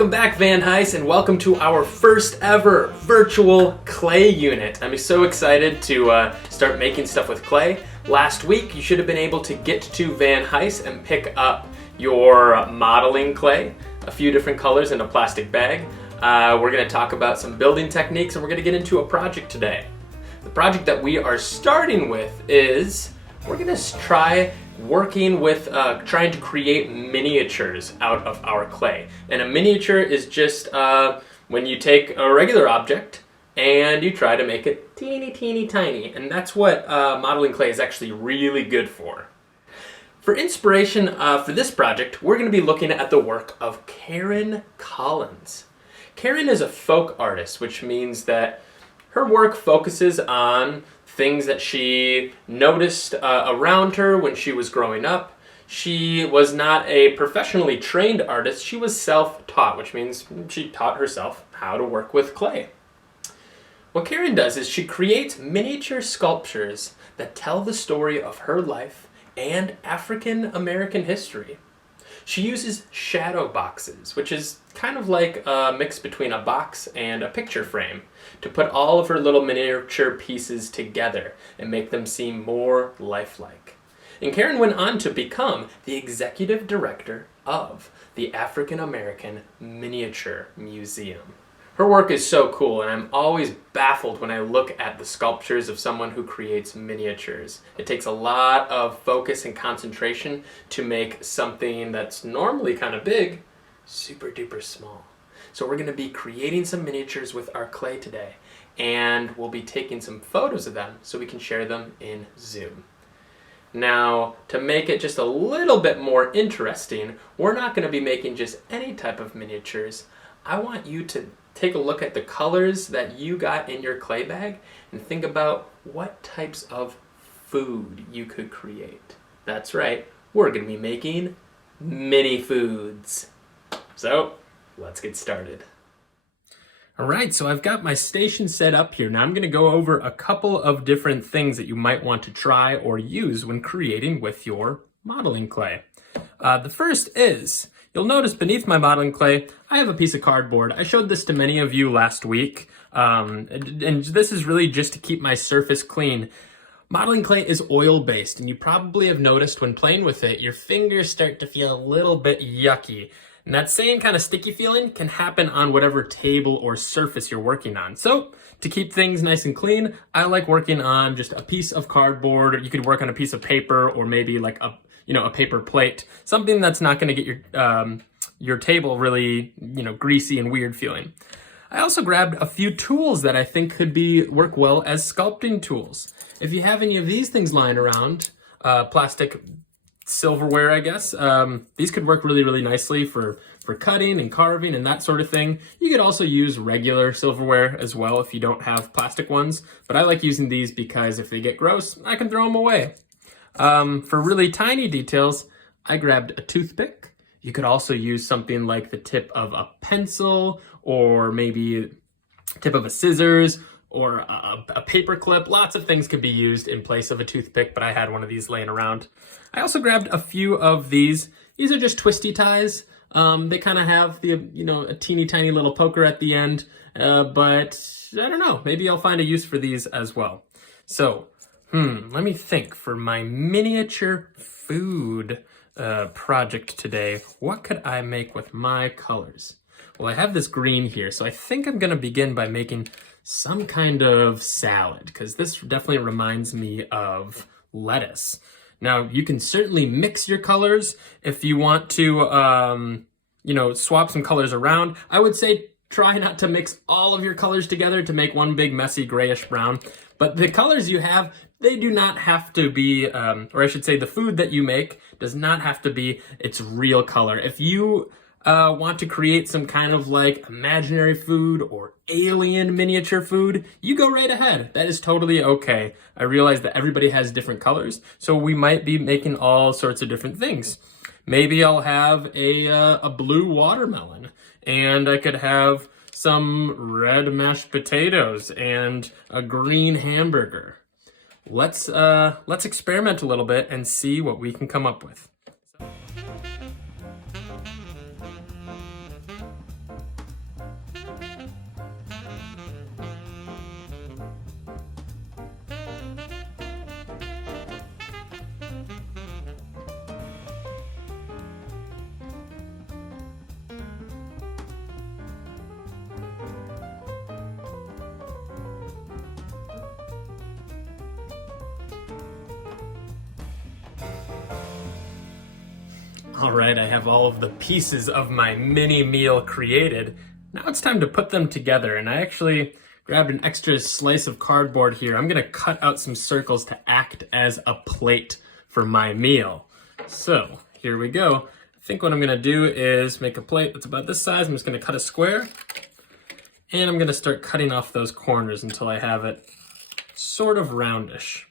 Welcome back, Van Heist, and welcome to our first ever virtual clay unit. I'm so excited to start making stuff with clay. Last week, you should have been able to get to Van Heist and pick up your modeling clay, a few different colors in a plastic bag. We're going to talk about some building techniques, and we're going to get into a project today. The project that we are starting with is we're going to try working with trying to create miniatures out of our clay. And a miniature is just when you take a regular object and you try to make it teeny tiny. And that's what modeling clay is actually really good for. For inspiration for this project, we're going to be looking at the work of Karen Collins. Karen is a folk artist, which means that her work focuses on things that she noticed around her when she was growing up. She was not a professionally trained artist, she was self-taught, which means she taught herself how to work with clay. What Karen does is she creates miniature sculptures that tell the story of her life and African American history. She uses shadow boxes, which is kind of like a mix between a box and a picture frame, to put all of her little miniature pieces together and make them seem more lifelike. And Karen went on to become the executive director of the African American Miniature Museum. Her work is so cool, and I'm always baffled when I look at the sculptures of someone who creates miniatures. It takes a lot of focus and concentration to make something that's normally kind of big super duper small. So we're going to be creating some miniatures with our clay today, and we'll be taking some photos of them so we can share them in Zoom. Now, to make it just a little bit more interesting, we're not going to be making just any type of miniatures. I want you to take a look at the colors that you got in your clay bag and think about what types of food you could create. That's right, we're going to be making mini foods. So, let's get started. All right, so I've got my station set up here. Now I'm going to go over a couple of different things that you might want to try or use when creating with your modeling clay. The first is, you'll notice beneath my modeling clay, I have a piece of cardboard. I showed this to many of you last week, and this is really just to keep my surface clean. Modeling clay is oil-based, and you probably have noticed when playing with it, your fingers start to feel a little bit yucky. And that same kind of sticky feeling can happen on whatever table or surface you're working on. So to keep things nice and clean, I like working on just a piece of cardboard. You could work on a piece of paper or maybe like a paper plate, something that's not going to get your table really, greasy and weird feeling. I also grabbed a few tools that I think could work well as sculpting tools. If you have any of these things lying around, plastic silverware, I guess. These could work really nicely for cutting and carving and that sort of thing. You could also use regular silverware as well if you don't have plastic ones, but I like using these because if they get gross, I can throw them away. For really tiny details, I grabbed a toothpick. You could also use something like the tip of a pencil or maybe tip of a scissors or a paper clip. Lots of things could be used in place of a toothpick, but I had one of these laying around. I also grabbed a few of these. These are just twisty ties. They kind of have a teeny tiny little poker at the end, but I don't know, maybe I'll find a use for these as well. So, let me think. For my miniature food project today, what could I make with my colors? Well, I have this green here, so I think I'm gonna begin by making some kind of salad, because this definitely reminds me of lettuce. Now, you can certainly mix your colors if you want to, swap some colors around. I would say try not to mix all of your colors together to make one big messy grayish brown. But the colors you have, they do not have to be, or I should say the food that you make does not have to be its real color. If you want to create some kind of like imaginary food or alien miniature food, you go right ahead. That is totally okay. I realize that everybody has different colors, so we might be making all sorts of different things. Maybe I'll have a blue watermelon, and I could have some red mashed potatoes and a green hamburger. Let's experiment a little bit and see what we can come up with. All right, I have all of the pieces of my mini meal created. Now it's time to put them together, and I actually grabbed an extra slice of cardboard here. I'm gonna cut out some circles to act as a plate for my meal. So here we go. I think what I'm gonna do is make a plate that's about this size. I'm just gonna cut a square, and I'm gonna start cutting off those corners until I have it sort of roundish.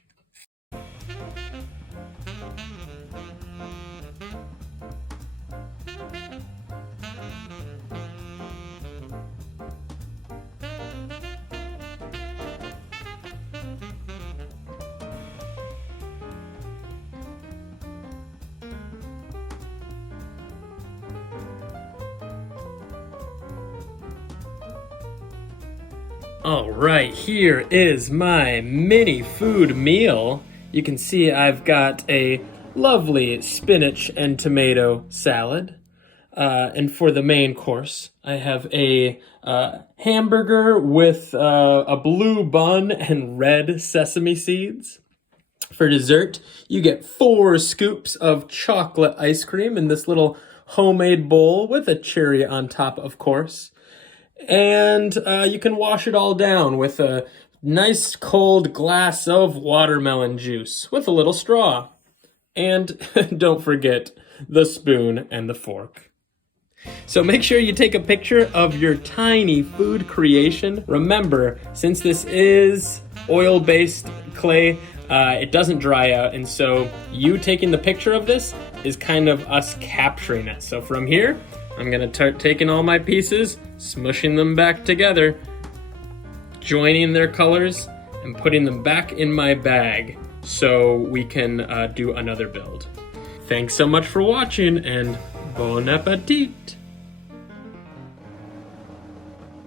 All right, here is my mini food meal. You can see I've got a lovely spinach and tomato salad. And for the main course, I have a hamburger with a blue bun and red sesame seeds. For dessert, you get 4 scoops of chocolate ice cream in this little homemade bowl with a cherry on top, of course. And you can wash it all down with a nice cold glass of watermelon juice with a little straw. And don't forget the spoon and the fork. So make sure you take a picture of your tiny food creation. Remember, since this is oil-based clay, it doesn't dry out, and so you taking the picture of this is kind of us capturing it. So from here, I'm gonna start taking all my pieces, smushing them back together, joining their colors, and putting them back in my bag so we can do another build. Thanks so much for watching, and bon appetit!